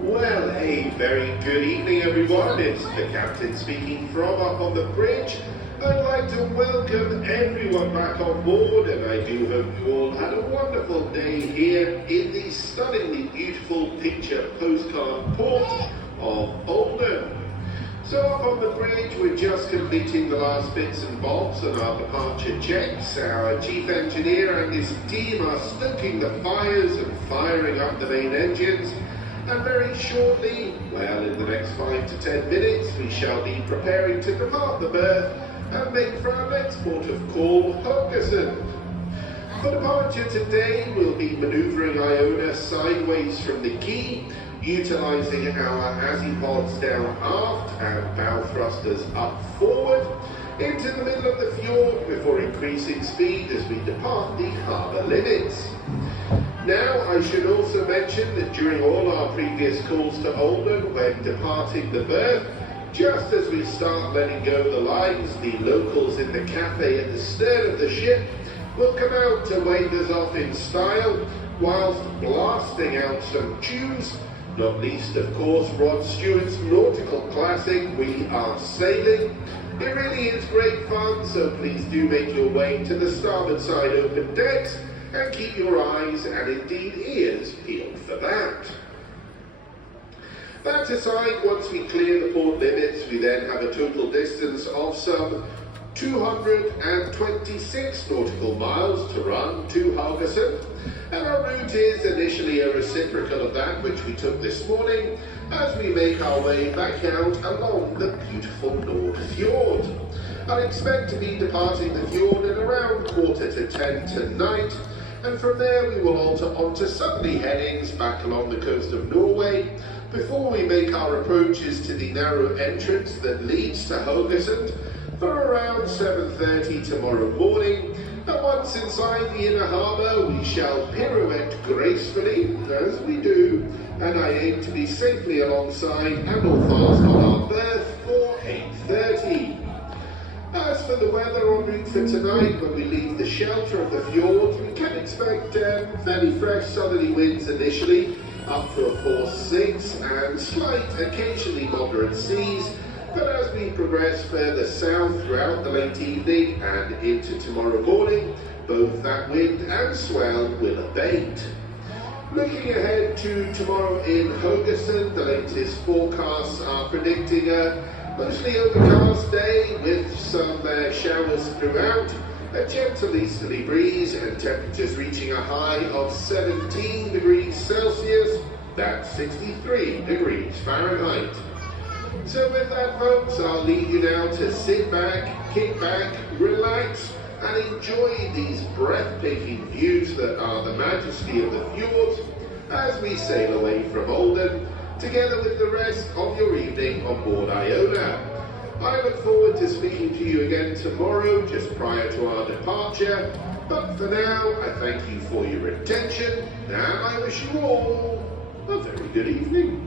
Well, a very good evening, everyone. It's the captain speaking from up on the bridge. I'd like to welcome everyone back on board, and I do hope you all had a wonderful day here in the stunningly beautiful picture postcard port of Olden. So up on the bridge, we're just completing the last bits and bobs on our departure checks. Our chief engineer and his team are stoking the fires and firing up the main engines. And very shortly, well, in the next 5 to 10 minutes, we shall be preparing to depart the berth and make for our next port of call, Haugesund. For departure today, we'll be manoeuvring Iona sideways from the quay, utilising our azipods down aft and bow thrusters up forward into the middle of the fjord before increasing speed as we depart the harbour limits. Now, I should also mention that during all our previous calls to Olden when departing the berth, just as we start letting go the lines, the locals in the cafe at the stern of the ship will come out to wave us off in style, whilst blasting out some tunes, not least, of course, Rod Stewart's nautical classic, We Are Sailing. It really is great fun, so please do make your way to the starboard side open decks and keep your eyes and indeed ears peeled for that. That aside, once we clear the port limits, we then have a total distance of some 226 nautical miles to run to Haugesund, and our route is initially a reciprocal of that which we took this morning as we make our way back out along the beautiful Nord Fjord. I expect to be departing the fjord at around 9:45 tonight, and from there we will alter onto southerly headings back along the coast of Norway before we make our approaches to the narrow entrance that leads to Haugesund for around 7:30 tomorrow morning. And once inside the inner harbour, we shall pirouette gracefully, as we do, and I aim to be safely alongside and all fast on our berth for 8:30. As for the weather en route for tonight, when we leave the shelter of the fjord, we can expect fairly fresh southerly winds initially, up to a force 6, and slight, occasionally moderate seas. But as we progress further south throughout the late evening and into tomorrow morning, both that wind and swell will abate. Looking ahead to tomorrow in Haugesund, the latest forecasts are predicting a mostly overcast day with some showers throughout, a gentle easterly breeze and temperatures reaching a high of 17 degrees Celsius, that's 63 degrees Fahrenheit. So with that, folks, I'll leave you now to sit back, kick back, relax, and enjoy these breathtaking views that are the majesty of the fjords as we sail away from Olden, together with the rest of your evening on board Iona. I look forward to speaking to you again tomorrow, just prior to our departure, but for now, I thank you for your attention, and I wish you all a very good evening.